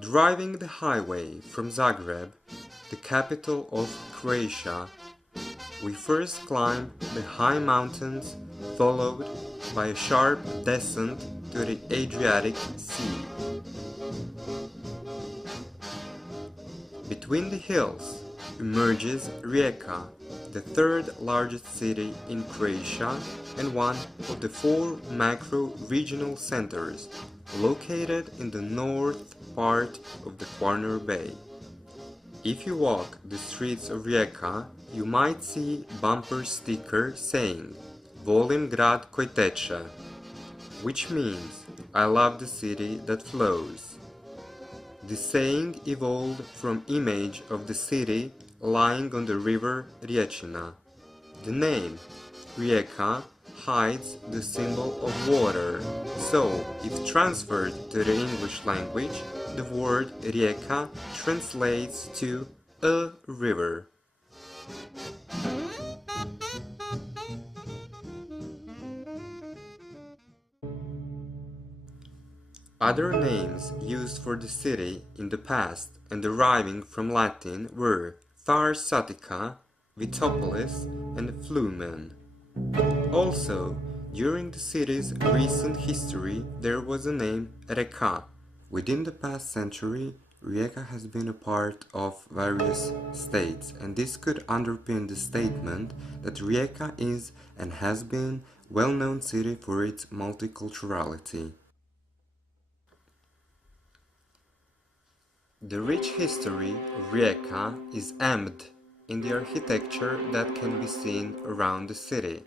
Driving the highway from Zagreb, the capital of Croatia, we first climb the high mountains, followed by a sharp descent to the Adriatic Sea. Between the hills emerges Rijeka, the third largest city in Croatia and one of the 4 macro-regional centers located in the north part of the Kvarner Bay. If you walk the streets of Rijeka, you might see bumper sticker saying "Volim grad koji teče," which means "I love the city that flows." The saying evolved from image of the city lying on the river Riječina. The name Rijeka hides the symbol of water, so if transferred to the English language, the word Rijeka translates to a river. Other names used for the city in the past and deriving from Latin were Tharsatica, Vitopolis, and Flumen. Also, during the city's recent history, there was a name Reka. Within the past century, Rijeka has been a part of various states, and this could underpin the statement that Rijeka is and has been a well-known city for its multiculturality. The rich history of Rijeka is embedded in the architecture that can be seen around the city.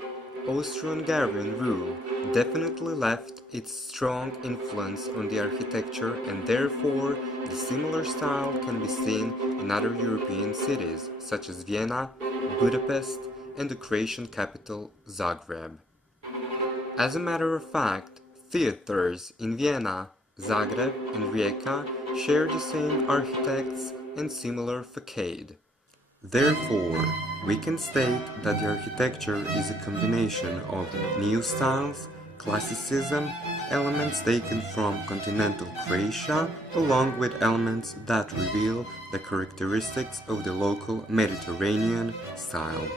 Austro-Hungarian rule definitely left its strong influence on the architecture, and therefore the similar style can be seen in other European cities such as Vienna, Budapest, and the Croatian capital Zagreb. As a matter of fact, theaters in Vienna, Zagreb, and Rijeka share the same architects and similar facade. Therefore, we can state that the architecture is a combination of new styles, classicism, elements taken from continental Croatia, along with elements that reveal the characteristics of the local Mediterranean style.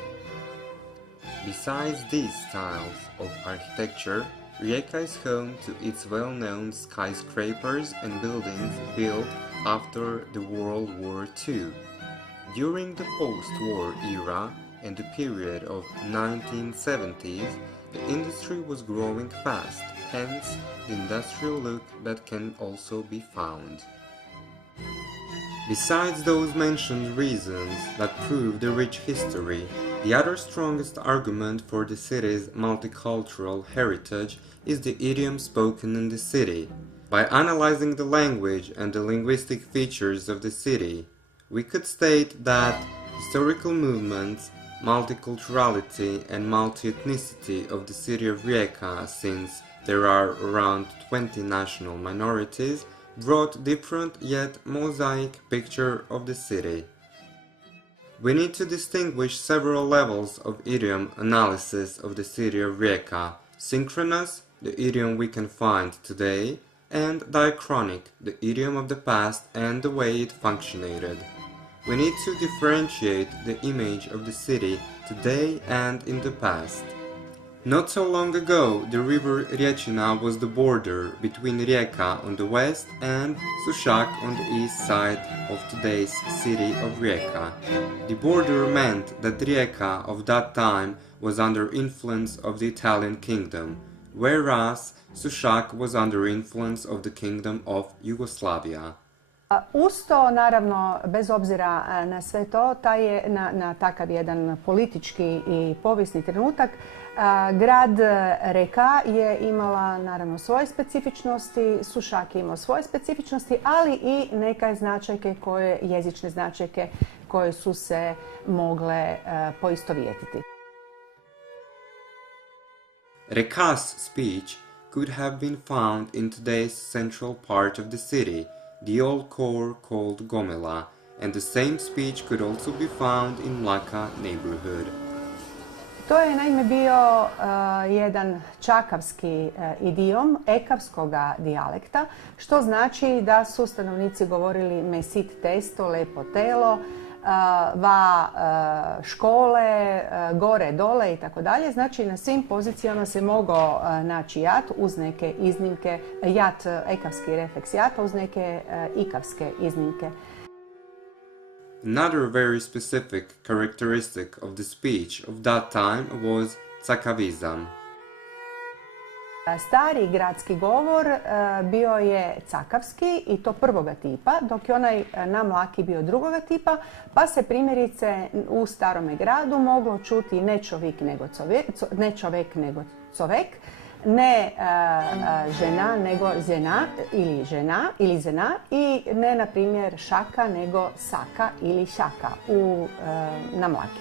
Besides these styles of architecture, Rijeka is home to its well-known skyscrapers and buildings built after the World War II. During the post-war era and the period of 1970s, the industry was growing fast, hence the industrial look that can also be found. Besides those mentioned reasons that prove the rich history, the other strongest argument for the city's multicultural heritage is the idiom spoken in the city. By analyzing the language and the linguistic features of the city, we could state that historical movements, multiculturality and multi-ethnicity of the city of Rijeka, since there are around 20 national minorities, brought different yet mosaic picture of the city. We need to distinguish several levels of idiom analysis of the city of Rijeka: synchronous, the idiom we can find today, and diachronic, the idiom of the past and the way it functionated. We need to differentiate the image of the city today and in the past. Not so long ago, the river Riječina was the border between Rijeka on the west and Sušak on the east side of today's city of Rijeka. The border meant that Rijeka of that time was under influence of the Italian kingdom, whereas Sušak was under influence of the kingdom of Yugoslavia. Uz to, naravno, bez obzira na sve to, na takav jedan politički i povijesni trenutak, grad Reka je imala, naravno, svoje specifičnosti, Sušak je imao svoje specifičnosti, ali i neke značajke, jezične značajke koje su se mogle poistovjetiti. Reka's speech could have been found in today's central part of the city, the old core called Gomela, and the same speech could also be found in Mlaka neighborhood. To je naime bio jedan čakavski idiom ekavskoga dijalekta, što znači da su stanovnici govorili me sit testo, lepo telo, va škole, gore, dole i tako dalje. Znači na svim pozicijama se mogao naći jat uz neke iznimke, jat, ekavski refleks jata uz neke ikavske iznimke. Another very specific characteristic of the speech of that time was cakavizam. Stari gradski govor bio je cakavski i to prvoga tipa, dok je onaj na Mlaki bio drugoga tipa, pa se primjerice u Starome gradu moglo čuti ne čovjek nego covek, ne žena nego ili žena i ne na primjer šaka nego saka ili šaka na Mlaki.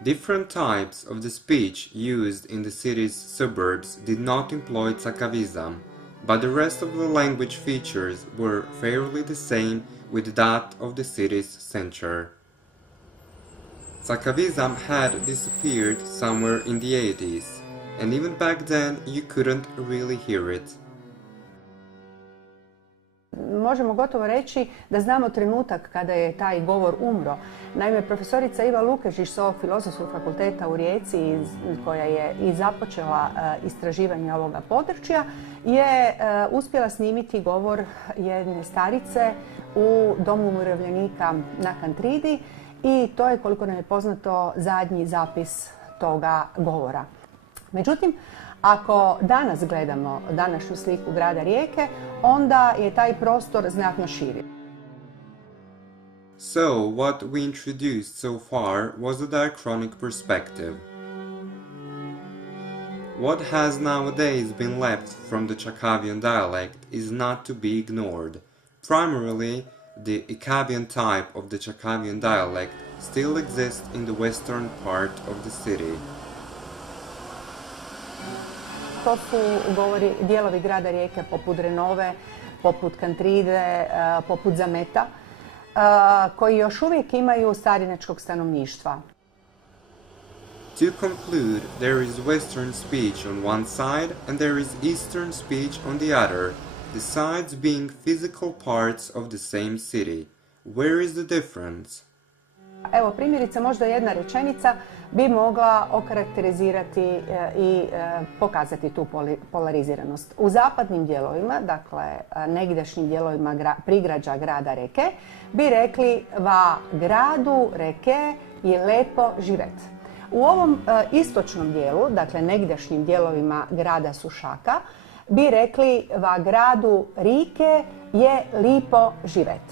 Different types of the speech used in the city's suburbs did not employ cakavizam, but the rest of the language features were fairly the same with that of the city's center. Cakavizam had disappeared somewhere in the 80s, and even back then you couldn't really hear it. Možemo gotovo reći da znamo trenutak kada je taj govor umro. Naime, profesorica Iva Lukešić s ovog Filozofskog fakulteta u Rijeci, koja je i započela istraživanje ovoga područja, je uspjela snimiti govor jedne starice u domu umirovljenika na Kantridi i to je, koliko nam je poznato, zadnji zapis toga govora. Međutim, ako danas gledamo današnju sliku grada Rijeke, onda je taj prostor znatno širi. So, what we introduced so far was a diachronic perspective. What has nowadays been left from the Čakavian dialect is not to be ignored. Primarily, the Ikavian type of the Čakavian dialect still exists in the western part of the city. To su dijelovi grada Rijeke poput Renove, poput Kantride, poput Zameta, koji još uvijek imaju starinačkog stanovništva. To conclude, there is Western speech on one side and there is Eastern speech on the other, the sides being physical parts of the same city. Where is the difference? Evo, primjerice, možda jedna rečenica bi mogla okarakterizirati i pokazati tu polariziranost. U zapadnim dijelovima, dakle negdašnjim dijelovima prigrađa grada Rijeke, bi rekli va gradu Rijeke je lepo živet. U ovom istočnom dijelu, dakle negdašnjim dijelovima grada Sušaka, bi rekli va gradu Rijeke je lipo živet.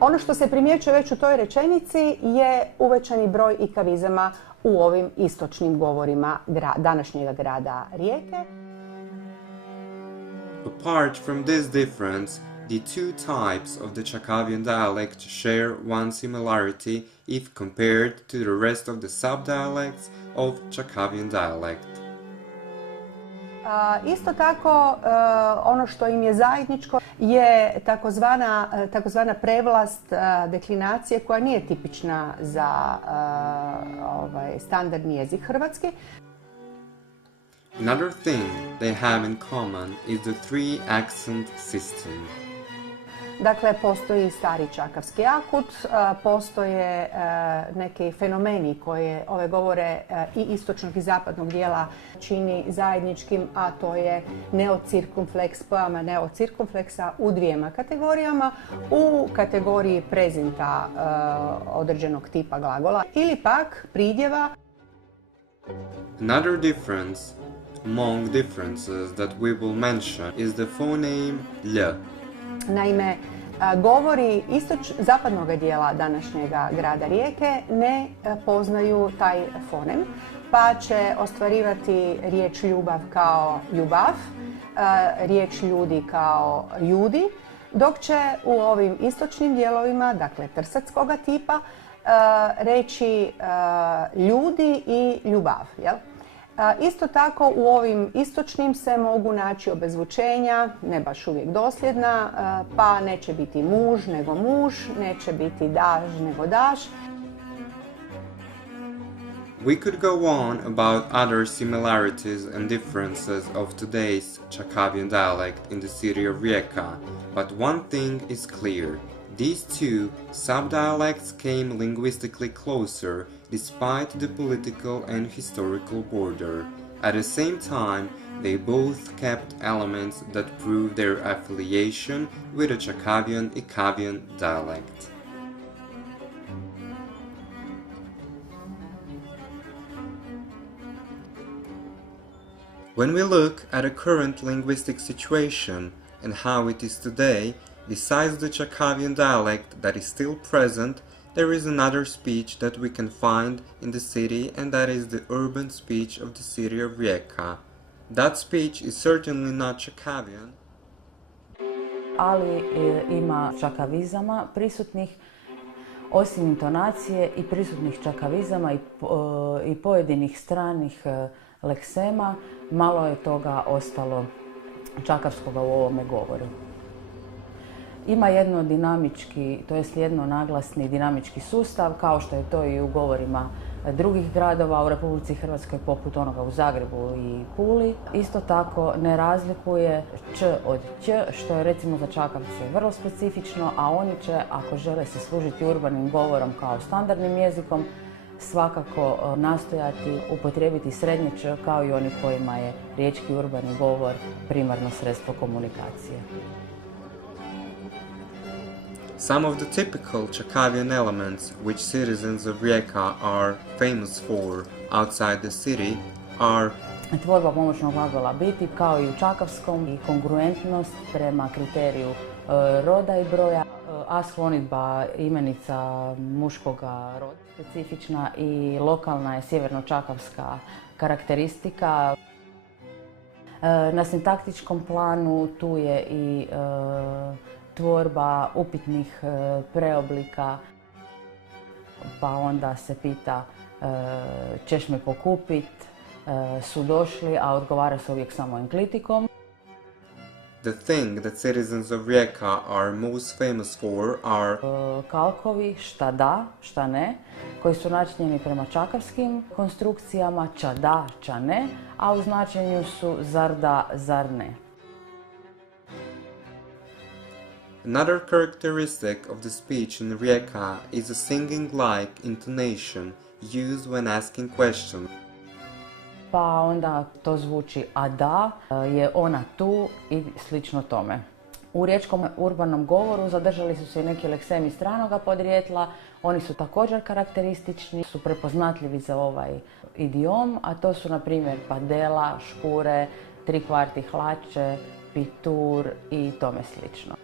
Ono što se primjećuje već u toj rečenici je uvećani broj ikavizama u ovim istočnim govorima današnjega grada Rijeke. Apart from this difference, the two types of the Čakavian dialect share one similarity if compared to the rest of the subdialects of Čakavian dialect. Isto tako, ono što im je zajedničko je takozvana prevlast deklinacije koja nije tipična za standardni jezik hrvatski. Another thing they have in common is the three-accent system. Dakle, postoji stari čakavski akut, postoje neki fenomeni koje ove govore i istočnog i zapadnog dijela čini zajedničkim, a to je neocirkumfleks, pojama neocirkumfleksa u dvijema kategorijama. U kategoriji prezenta određenog tipa glagola ili pak pridjeva. Another difference among differences that we will mention is the phoneme L. Naime, govori zapadnog dijela današnjega grada Rijeke ne poznaju taj fonem, pa će ostvarivati riječ ljubav kao ljubav, riječ ljudi kao ljudi, dok će u ovim istočnim dijelovima, dakle trsatskoga tipa, reći ljudi i ljubav. Jel? Isto tako u ovim istočnim se mogu naći obezvučenja, ne baš uvijek dosljedna, pa neće biti muž nego muž, neće biti daž nego daž. We could go on about other similarities and differences of today's Chakavian dialect in the city of Rijeka, but one thing is clear. These two subdialects came linguistically closer despite the political and historical border. At the same time, they both kept elements that prove their affiliation with the Chakavian-Ikavian dialect. When we look at the current linguistic situation and how it is today, besides the Chakavian dialect that is still present, there is another speech that we can find in the city, and that is the urban speech of the city of Rijeka. That speech is certainly not Chakavian, ali ima čakavizama prisutnih, osim intonacije i prisutnih čakavizama i pojedinih stranih leksema, malo je toga ostalo čakavskoga u ovome govoru. Ima jedno dinamički, to jest jedno naglasni dinamički sustav, kao što je to i u govorima drugih gradova u Republici Hrvatskoj, poput onoga u Zagrebu i Puli. Isto tako ne razlikuje č od ć, što je recimo za Čakavce vrlo specifično, a oni će, ako žele se služiti urbanim govorom kao standardnim jezikom, svakako nastojati upotrijebiti srednje č, kao i oni kojima je riječki urbani govor primarno sredstvo komunikacije. Some of the typical Chakavian elements which citizens of Rijeka are famous for outside the city are Tvorba pomoćnog glagola biti, kao i u čakavskom, i kongruentnost prema kriteriju roda i broja, asklonidba imenica muškoga roda specifična i lokalna je sjeverno-čakavska karakteristika. Na sintaktičkom planu tu je i tvorba upitnih preoblika, pa onda se pita ćeš me pokupit, su došli, a odgovara se uvijek samo enklitikom. the thing that citizens of Rijeka are most famous for are Kalkovi šta da, šta ne, koji su načinjeni prema čakavskim konstrukcijama ča da, ča ne, a u značenju su zar da, zar ne. Another characteristic of the speech in Rijeka is a singing-like intonation used when asking questions. Pa onda to zvuči a da, je ona tu i slično tome. U riječkom urbanom govoru zadržali su se i neki leksemi stranoga podrijetla. Oni su također karakteristični, su prepoznatljivi za ovaj idiom, a to su na primjer padela, škure, 3/4 hlače, pitur i tome slično.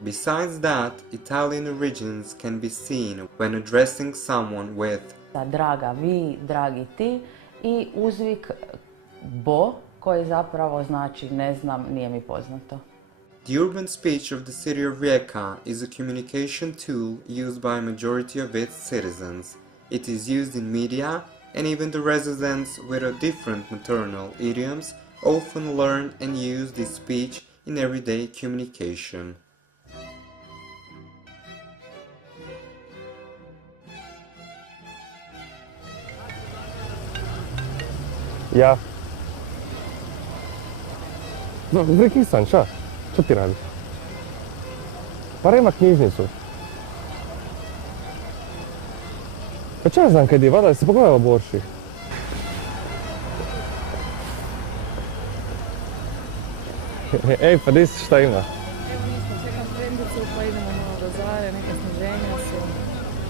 Besides that, Italian origins can be seen when addressing someone with Draga vi, dragi ti i uzvik bo, koji zapravo znači ne znam, nije mi poznato. The urban speech of the city of Rijeka is a communication tool used by a majority of its citizens. It is used in media, and even the residents with a different maternal idioms often learn and use this speech in everyday communication. Ja. No, Vrekisan, šta? Što ti radiš? Pa ima knjižnicu. Pa čo ja znam kad je, vada, si pogledala borši? Ej, pa di si, šta ima? Evo nismo, čekam trendicu pa idemo malo do Zare, neka sniženja su.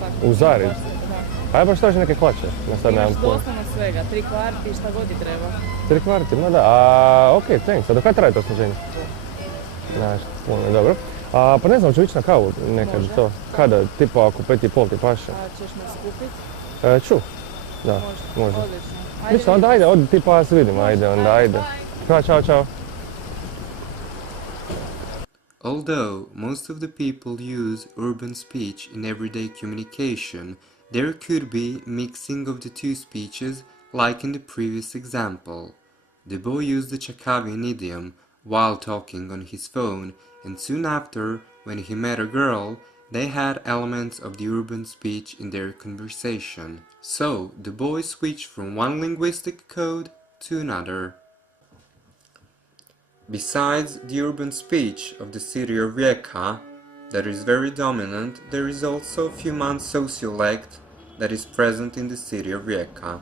Tako, U Zari? Da. A ja baš tražim neke hlače. Ja sad nemam Imaš pojma. doslovno svega, 3/4, šta god ti treba. 3/4, ma da. A, okej, thanks. A do kada traje to sniženje? Znaš, puno, dobro. A, pa ne znam, ću ići na kavu nekad Može. to. Kada? Tipa ako 5:30 ti paše? A ćeš me skupit? Ću. Da, može. Odlično. Ništa, onda ajde, odi ti pa se vidimo, ajde, onda ajde. Ćao, čao. Although most of the people use urban speech in everyday communication, there could be mixing of the two speeches like in the previous example. The boy used the Chakavian idiom while talking on his phone, and soon after, when he met a girl, They had elements of the urban speech in their conversation, so the boys switched from one linguistic code to another. Besides the urban speech of the city of Rijeka, that is very dominant, there is also Human sociolect that is present in the city of Rijeka.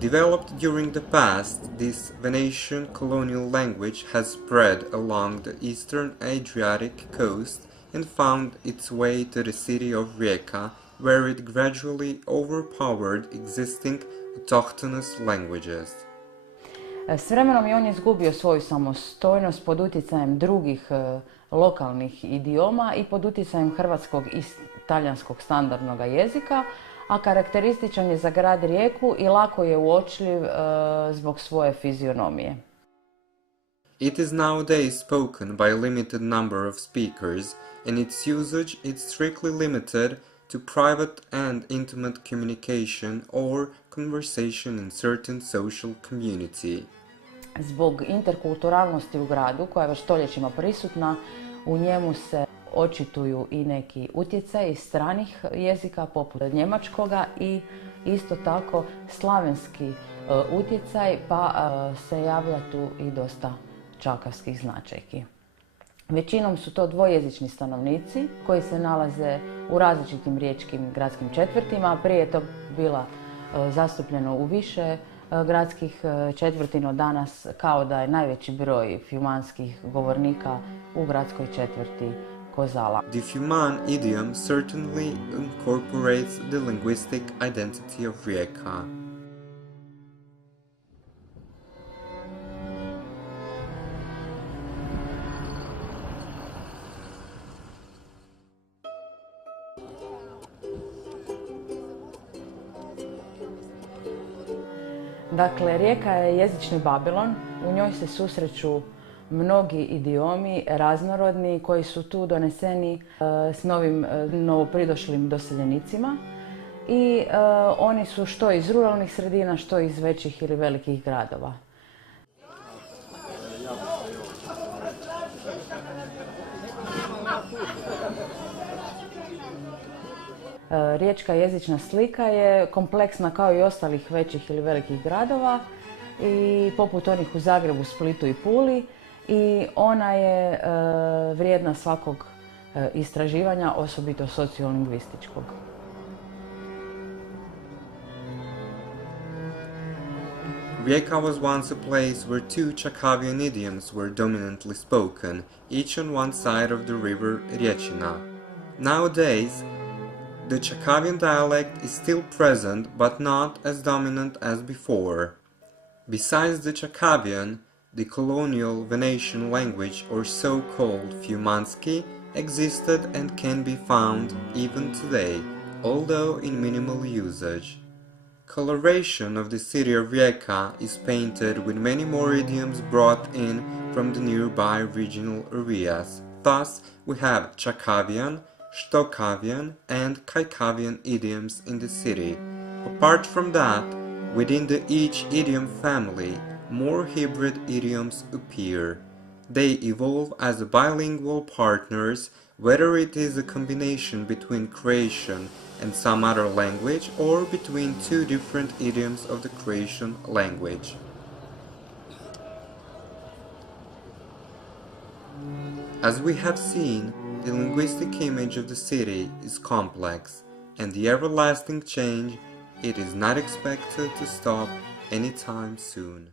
Developed during the past, this Venetian colonial language has spread along the eastern Adriatic coast and found its way to the city of Rijeka, where it gradually overpowered existing autochthonous languages. S vremenom je on izgubio svoju samostojnost pod utjecajem drugih lokalnih idioma i pod utjecajem hrvatskog i talijanskog standardnog jezika, a karakterističan je za grad Rijeku i lako je uočljiv zbog svoje fizionomije. It is nowadays spoken by a limited number of speakers, and its usage is strictly limited to private and intimate communication or conversation in certain social community. Zbog interkulturalnosti u gradu, koja je već stoljećima prisutna, u njemu se očituju i neki utjecaj stranih jezika poput njemačkoga i isto tako slavenski utjecaj, pa se javlja tu i dosta čakavskih značajki. Većinom su to dvojezični stanovnici koji se nalaze u različitim riječkim gradskim četvrtima. Prije je to bila zastupljeno u više gradskih četvrti, no danas kao da je najveći broj fjumanskih govornika u gradskoj četvrti Kozala. The Human idiom certainly incorporates the linguistic identity of Rijeka. Dakle, Rijeka je jezični Babilon, u njoj se susreću mnogi idiomi raznorodni koji su tu doneseni s novim novopridošlim doseljenicima i oni su što iz ruralnih sredina, što iz većih ili velikih gradova. Riječka jezična slika je kompleksna kao i ostalih većih ili velikih gradova i poput onih u Zagrebu, Splitu i Puli, i ona je vrijedna svakog istraživanja, osobito sociolingvističkog. Rijeka was once a place where two Čakavian idioms were dominantly spoken, each on one side of the river Riječina. Nowadays, the Čakavian dialect is still present, but not as dominant as before. Besides the Čakavian, the colonial Venetian language, or so-called Fjumanski, existed and can be found even today, although in minimal usage. Coloration of the city of Rijeka is painted with many more idioms brought in from the nearby regional areas. Thus, we have Čakavian, Štokavian and Kajkavian idioms in the city. Apart from that, within each idiom family, more hybrid idioms appear. They evolve as bilingual partners, whether it is a combination between Croatian and some other language or between two different idioms of the Croatian language. As we have seen, the linguistic image of the city is complex, and the everlasting change, it is not expected to stop anytime soon.